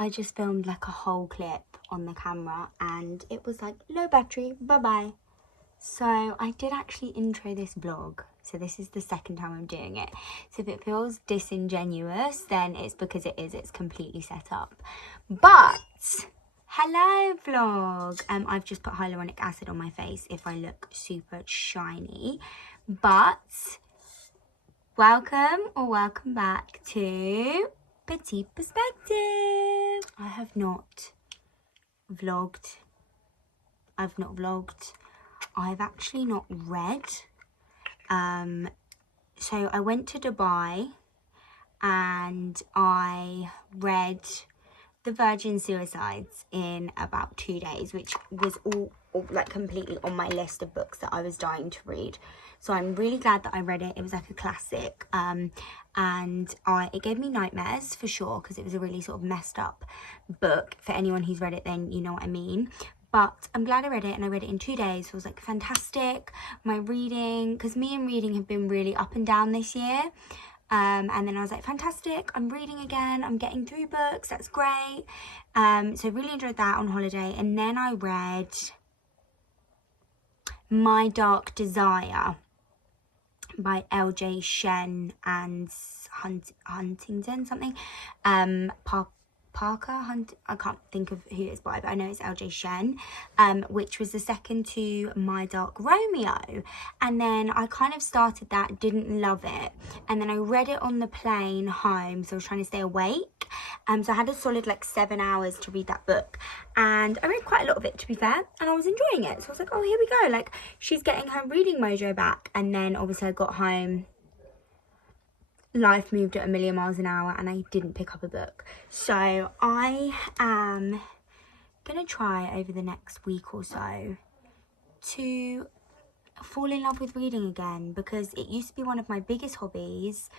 I just filmed like a whole clip on the camera and it was like low battery, bye-bye. So I did actually intro this vlog. So this is the second time I'm doing it. So if it feels disingenuous, then it's because it is. It's completely set up. But hello vlog. I've just put hyaluronic acid on my face if I look super shiny. But welcome back to Petite Perspective. I have not vlogged. I've actually not read. So I went to Dubai and I read The Virgin Suicides in about 2 days, which was all like completely on my list of books that I was dying to read. So I'm really glad that I read it. It was like a classic, and it gave me nightmares for sure, because it was a really sort of messed up book. For anyone who's read it, then you know what I mean. But I'm glad I read it, and I read it in 2 days. So it was like fantastic. My reading, because me and reading have been really up and down this year. And then I was like, fantastic, I'm reading again, I'm getting through books, that's great. So I really enjoyed that on holiday. And then I read My Dark Desire by LJ Shen and Huntington something. Parker Hunt, I can't think of who it's by, but I know it's LJ Shen, which was the second to My Dark Romeo. And then I kind of started that, didn't love it, and then I read it on the plane home, so I was trying to stay awake. So I had a solid like 7 hours to read that book, and I read quite a lot of it, to be fair, and I was enjoying it. So I was like, oh, here we go, like she's getting her reading mojo back. And then obviously I got home, life moved at 1,000,000 miles an hour, and I didn't pick up a book. So I am gonna try over the next week or so to fall in love with reading again, because it used to be one of my biggest hobbies.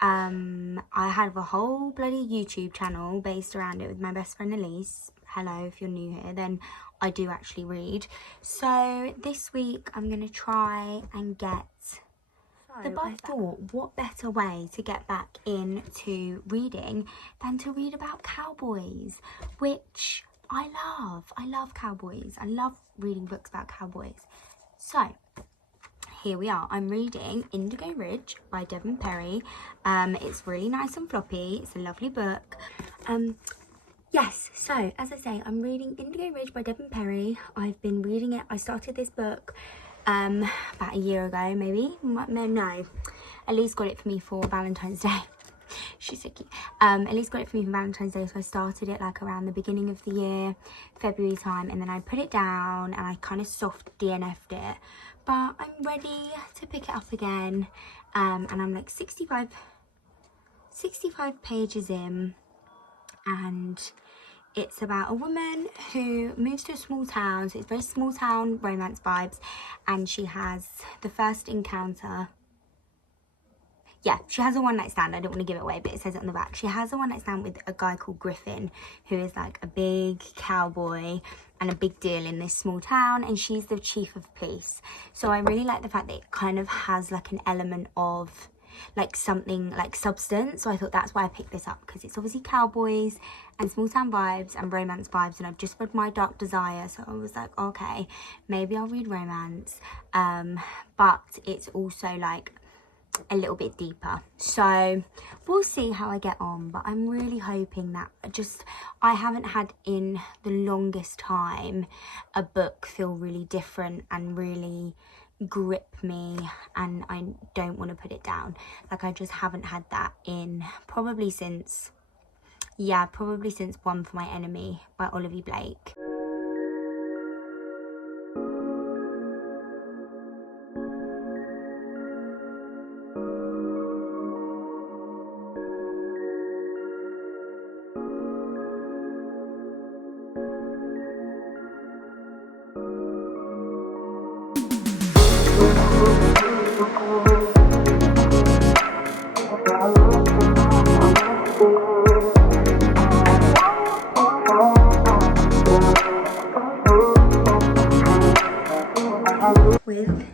I have a whole bloody YouTube channel based around it with my best friend Elise. Hello, if you're new here, then I do actually read. So this week I'm gonna try and get. But I thought, what better way to get back into reading than to read about cowboys, which I love. I love cowboys. I love reading books about cowboys. So here we are. I'm reading Indigo Ridge by Devon Perry. It's really nice and floppy. It's a lovely book. Yes, so as I say, I'm reading Indigo Ridge by Devon Perry. I've been reading it. I started this book about a year ago, maybe. No, Elise got it for me for Valentine's Day. She's so cute. Elise got it for me for Valentine's Day, so I started it like around the beginning of the year, February time, and then I put it down and I kind of soft DNF'd it. But I'm ready to pick it up again, and I'm like 65 pages in, and it's about a woman who moves to a small town, so it's very small town romance vibes, and she has the first encounter. Yeah, she has a one-night stand. I don't want to give it away, but it says it on the back. She has a one-night stand with a guy called Griffin, who is like a big cowboy and a big deal in this small town, and she's the chief of police. So I really like the fact that it kind of has like an element of like something like substance. So I thought that's why I picked this up, because it's obviously cowboys and small town vibes and romance vibes, and I've just read My Dark Desire, so I was like, okay, maybe I'll read romance, but it's also like a little bit deeper. So we'll see how I get on, but I'm really hoping that I haven't had in the longest time a book feel really different and really grip me, and I don't want to put it down. Like I just haven't had that in probably since One for My Enemy by Olivia Blake. With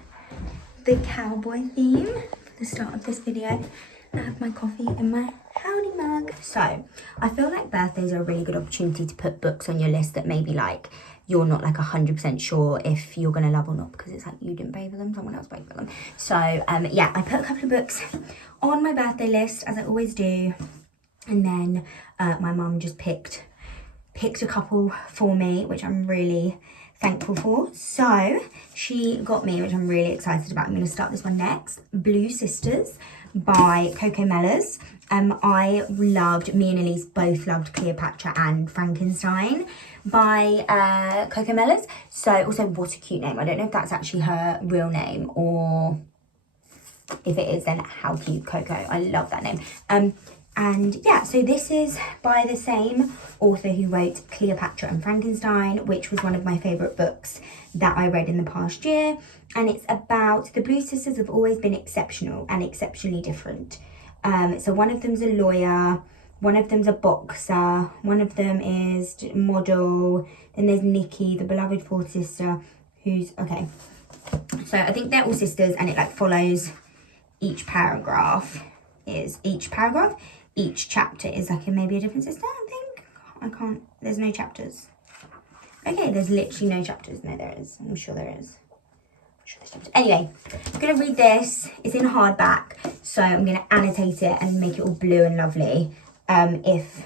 the cowboy theme for the start of this video. I have my coffee in my hand. brownie mug. So I feel like birthdays are a really good opportunity to put books on your list that maybe like you're not like 100% sure if you're gonna love or not, because it's like you didn't pay for them, someone else paid for them. So yeah, I put a couple of books on my birthday list, as I always do, and then my mum just picked a couple for me, which I'm really thankful for. So she got me, which I'm really excited about. I'm going to start this one next. Blue Sisters by Coco Mellors. Me and Elise both loved Cleopatra and Frankenstein by Coco Mellors. So also, what a cute name. I don't know if that's actually her real name, or if it is, then how cute, Coco. I love that name. And yeah, so this is by the same author who wrote Cleopatra and Frankenstein, which was one of my favourite books that I read in the past year. And it's about the Blue Sisters have always been exceptional and exceptionally different. So one of them's a lawyer, one of them's a boxer, one of them is a model, then there's Nikki, the beloved fourth sister, who's, okay. So I think they're all sisters, and it like follows each chapter is like maybe a different sister, I think. There's no chapters. Okay, there's literally no chapters. No, there is. I'm sure there is. Anyway, I'm going to read this. It's in hardback, so I'm going to annotate it and make it all blue and lovely. If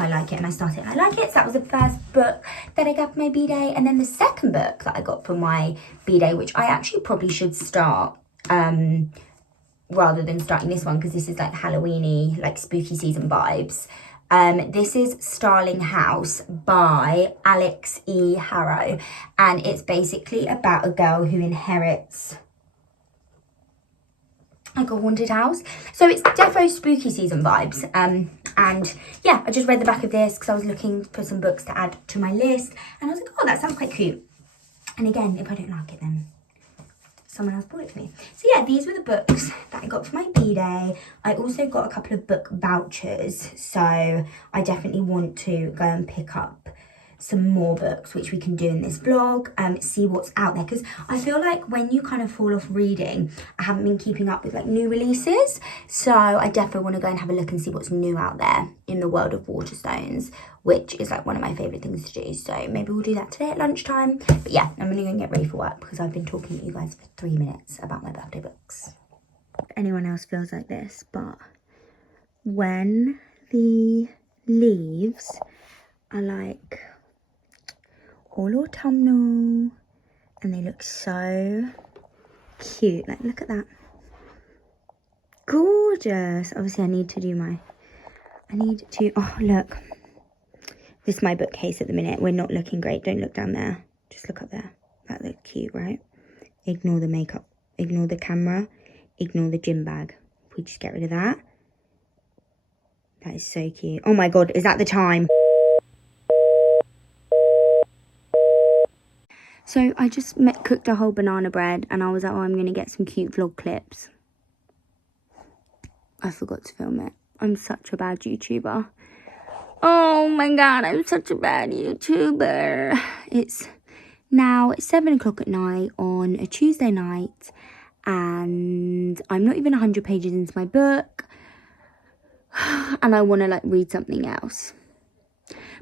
I like it and I start it and I like it. So that was the first book that I got for my B-Day. And then the second book that I got for my B-Day, which I actually probably should start rather than starting this one, because this is like Halloween-y, like spooky season vibes. This is Starling House by Alex E. Harrow, and it's basically about a girl who inherits like a haunted house. So it's defo spooky season vibes. And yeah, I just read the back of this because I was looking for some books to add to my list, and I was like, oh, that sounds quite cute. And again, if I don't like it, then someone else bought it for me. So yeah, these were the books that I got for my B-Day. I also got a couple of book vouchers, so I definitely want to go and pick up some more books, which we can do in this vlog, see what's out there, because I feel like when you kind of fall off reading, I haven't been keeping up with like new releases, so I definitely want to go and have a look and see what's new out there in the world of Waterstones, which is like one of my favourite things to do. So maybe we'll do that today at lunchtime. But yeah, I'm gonna go and get ready for work because I've been talking to you guys for 3 minutes about my birthday books. If anyone else feels like this, but when the leaves are like all autumnal and they look so cute, like look at that, gorgeous. Obviously I need to oh look, this is my bookcase at the minute. We're not looking great. Don't look down there, just look up there. That looks cute, right? Ignore the makeup, ignore the camera, ignore the gym bag. If we just get rid of that, that is so cute. Oh my god, is that the time? So I just cooked a whole banana bread, and I was like, oh, I'm going to get some cute vlog clips. I forgot to film it. I'm such a bad YouTuber. Oh my god, I'm such a bad YouTuber. It's now 7 o'clock at night on a Tuesday night, and I'm not even 100 pages into my book, and I want to like read something else.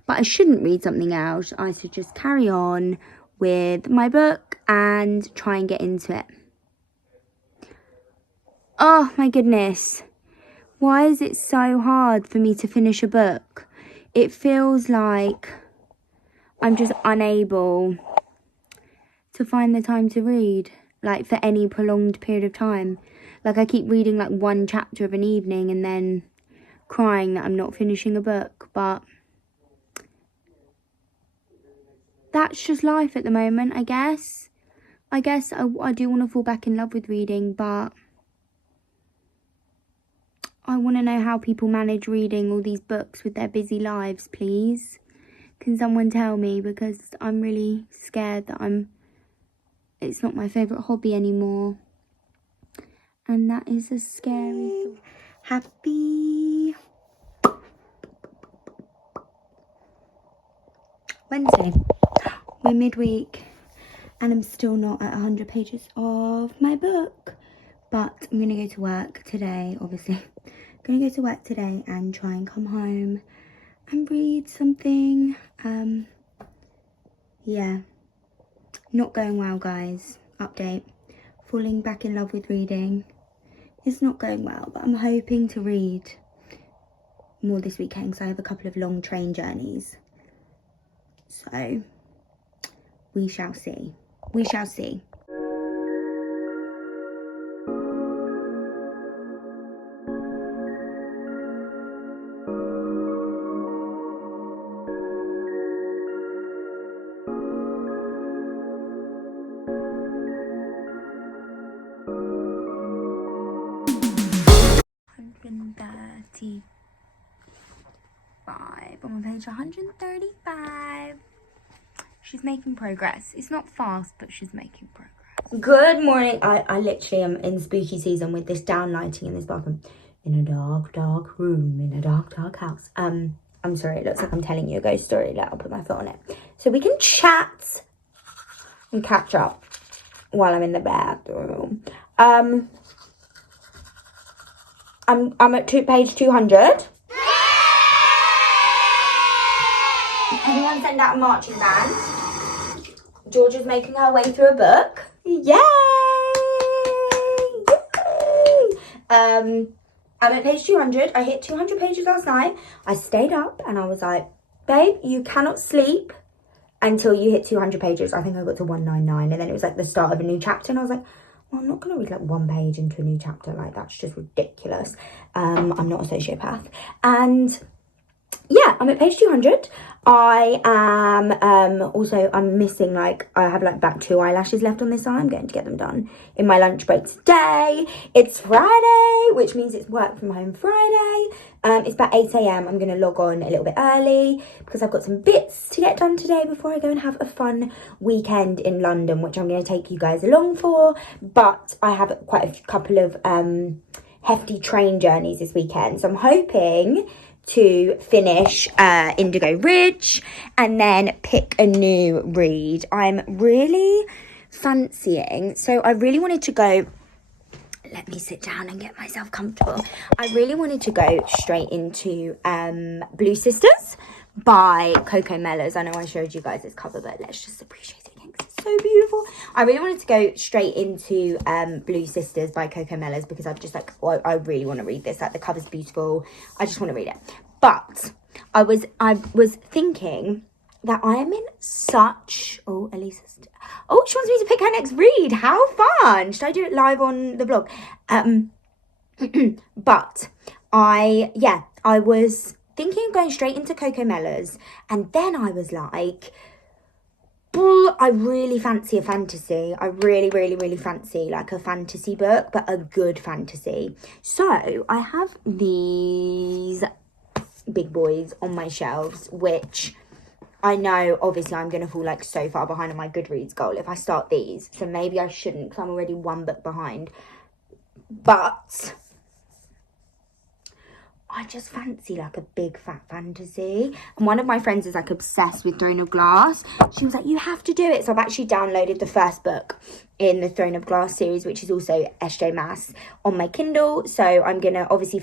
But I shouldn't read something else. I should just carry on with my book and try and get into it. Oh my goodness. Why is it so hard for me to finish a book? It feels like I'm just unable to find the time to read, like for any prolonged period of time. Like I keep reading like one chapter of an evening and then crying that I'm not finishing a book, but that's just life at the moment, I guess. I do want to fall back in love with reading, but I want to know how people manage reading all these books with their busy lives, please. Can someone tell me? Because I'm really scared that it's not my favourite hobby anymore. And that is a scary thought. Happy Wednesday. We're midweek and I'm still not at 100 pages of my book, but I'm gonna go to work today, obviously gonna go to work today and try and come home and read something. Yeah, not going well, guys. Update. Falling back in love with reading. It's not going well, but I'm hoping to read more this weekend because I have a couple of long train journeys. So, we shall see. We shall see. I'm on page 135. She's making progress. It's not fast, but she's making progress. Good morning. I literally am in spooky season with this down lighting in this bathroom. In a dark, dark room, in a dark, dark house. I'm sorry, it looks like I'm telling you a ghost story. I'll put my foot on it. So we can chat and catch up while I'm in the bathroom. I'm at page 200. Anyone send out a marching band? Georgia's making her way through a book. Yay! Yay! I'm at page 200. I hit 200 pages last night. I stayed up and I was like, babe, you cannot sleep until you hit 200 pages. I think I got to 199 and then it was like the start of a new chapter and I was like, well, I'm not going to read like one page into a new chapter. Like, that's just ridiculous. I'm not a sociopath. And yeah, I'm at page 200. I am I'm missing, like, I have like about 2 eyelashes left on this eye. I'm going to get them done in my lunch break today. It's Friday, which means it's work from home Friday. It's about 8 a.m. I'm going to log on a little bit early because I've got some bits to get done today before I go and have a fun weekend in London, which I'm going to take you guys along for. But I have quite a couple of hefty train journeys this weekend, so I'm hoping to finish Indigo Ridge and then pick a new read. I'm really fancying, so I really wanted to go, let me sit down and get myself comfortable. I really wanted to go straight into Blue Sisters by Coco Mellors. I know I showed you guys this cover, but let's just appreciate it again because it's so beautiful. I really wanted to go straight into Blue Sisters by Coco Mellors because I've just like, well, I really want to read this. Like, the cover's beautiful. I just want to read it. But I was thinking that I am in such... Oh, Elisa's... Oh, she wants me to pick her next read. How fun. Should I do it live on the vlog? But I was thinking of going straight into Coco Mellors. And then I was like, I really fancy a fantasy. I really, really, really fancy like a fantasy book, but a good fantasy. So I have these big boys on my shelves, which I know obviously I'm going to fall like so far behind on my Goodreads goal if I start these. So maybe I shouldn't because I'm already 1 book behind. But I just fancy like a big fat fantasy. And one of my friends is like obsessed with Throne of Glass. She was like, you have to do it. So I've actually downloaded the first book in the Throne of Glass series, which is also SJ Mass, on my Kindle. So I'm going to obviously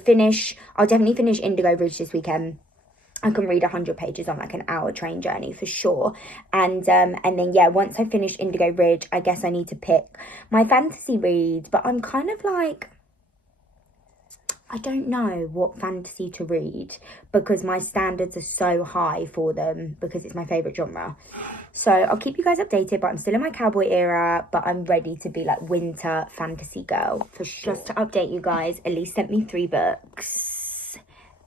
I'll definitely finish Indigo Ridge this weekend. I can read 100 pages on like an hour train journey for sure. And then, yeah, once I finish Indigo Ridge, I guess I need to pick my fantasy reads. But I'm kind of like, I don't know what fantasy to read because my standards are so high for them because it's my favourite genre. So I'll keep you guys updated, but I'm still in my cowboy era, but I'm ready to be like winter fantasy girl. For sure. Just to update you guys, Elise sent me 3 books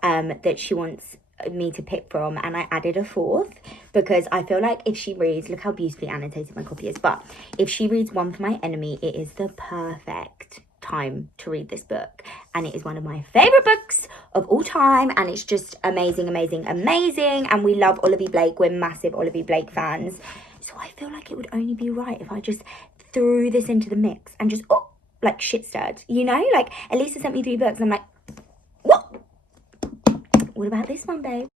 that she wants me to pick from, and I added a 4th because I feel like if she reads, look how beautifully annotated my copy is, but if she reads One for My Enemy, it is the perfect time to read this book, and it is one of my favorite books of all time, and it's just amazing, amazing, amazing. And we love Olivia Blake. We're massive Olivia Blake fans, so I feel like it would only be right if I just threw this into the mix and just like shit stirred, you know? Like, Elisa sent me 3 books and I'm like, what about this one, babe?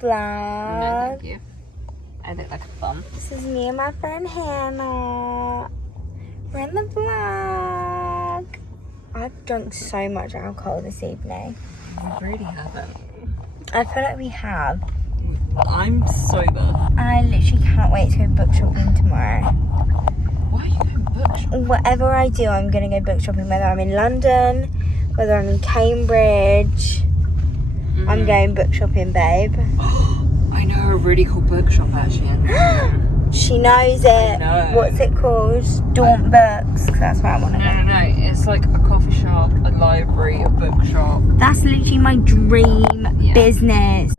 Vlog. No, thank you. I I look like a bum. This is me and my friend Hannah. We're in the vlog. I've drunk so much alcohol this evening. We really haven't. I feel like we have. I'm sober. I literally cannot wait to go book shopping tomorrow. Why are you going book shopping? Whatever I do, I'm going to go book shopping, whether I'm in London, whether I'm in Cambridge. I'm going book shopping, babe. I know a really cool bookshop actually. She knows it. I know. What's it called? Daunt Books. 'Cause that's where I want to go. No. It's like a coffee shop, a library, a bookshop. That's literally my dream business.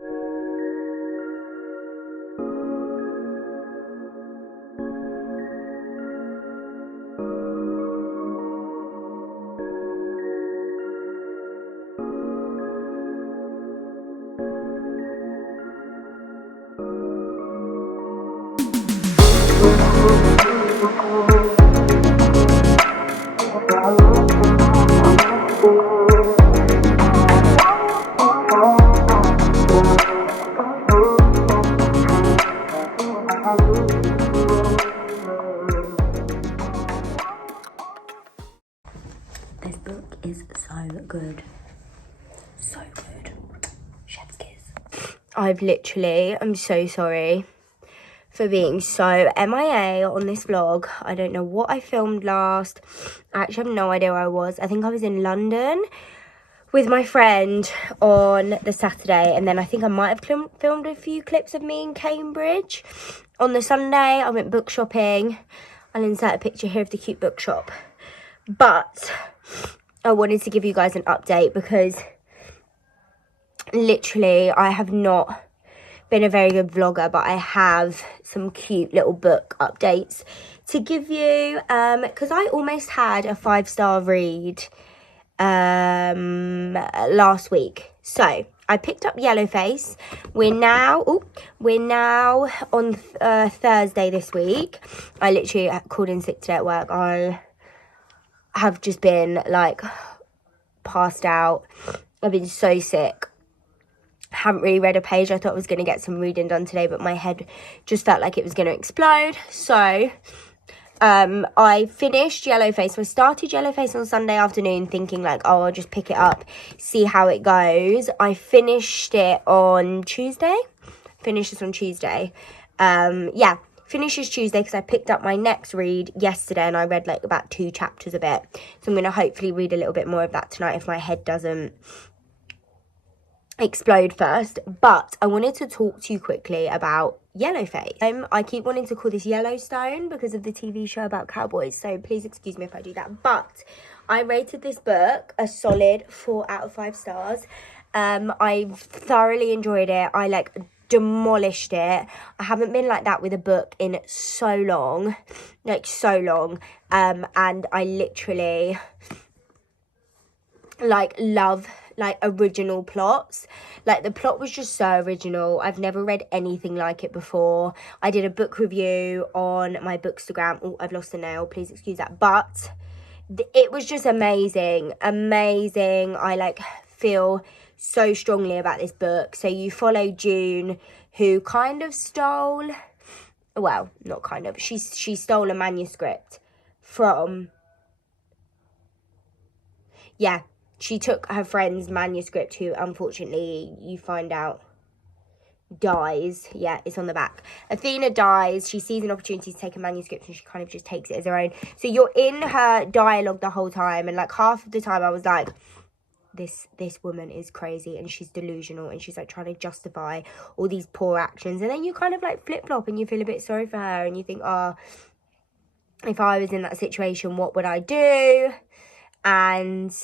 This book is so good. So good. Chef's kiss. I'm so sorry for being so MIA on this vlog. I don't know what I filmed last. I actually have no idea where I was. I think I was in London with my friend on the Saturday, and then I think I might have filmed a few clips of me in Cambridge. On the Sunday, I went book shopping. I'll insert a picture here of the cute bookshop. But I wanted to give you guys an update because literally I have not been a very good vlogger, but I have some cute little book updates to give you because I almost had a 5-star read last week. So I picked up Yellowface. We're now on Thursday this week. I literally called in sick today at work. I have just been like passed out. I've been so sick. Haven't really read a page. I thought I was going to get some reading done today, but my head just felt like it was going to explode. So I finished Yellowface. So I started Yellowface on Sunday afternoon thinking like, oh, I'll just pick it up, see how it goes. I finished it on Tuesday. Finished this on Tuesday. Finished this Tuesday because I picked up my next read yesterday and I read like about 2 chapters of it. So I'm going to hopefully read a little bit more of that tonight if my head doesn't explode first. But I wanted to talk to you quickly about Yellowface. I keep wanting to call this Yellowstone because of the TV show about cowboys, so please excuse me if I do that. But I rated this book a solid 4 out of 5 stars. I thoroughly enjoyed it. I like demolished it. I haven't been like that with a book in so long, and I literally like love like original plots. Like the plot was just so original. I've never read anything like it before. I did a book review on my Bookstagram. Oh, I've lost a nail, please excuse that. But it was just amazing. I like feel so strongly about this book. So you follow June, who kind of stole, well, not kind of, she stole a manuscript from, she took her friend's manuscript, who unfortunately you find out dies. Yeah, it's on the back. Athena dies. She sees an opportunity to take a manuscript and she kind of just takes it as her own. So you're in her dialogue the whole time, and like half of the time I was like, this woman is crazy and she's delusional and she's like trying to justify all these poor actions. And then you kind of like flip-flop and you feel a bit sorry for her and you think, oh, if I was in that situation, what would I do? And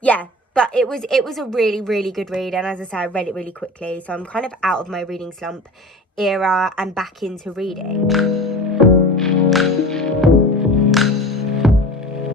yeah, but it was a really, really good read. And as I said, I read it really quickly. So I'm kind of out of my reading slump era and back into reading.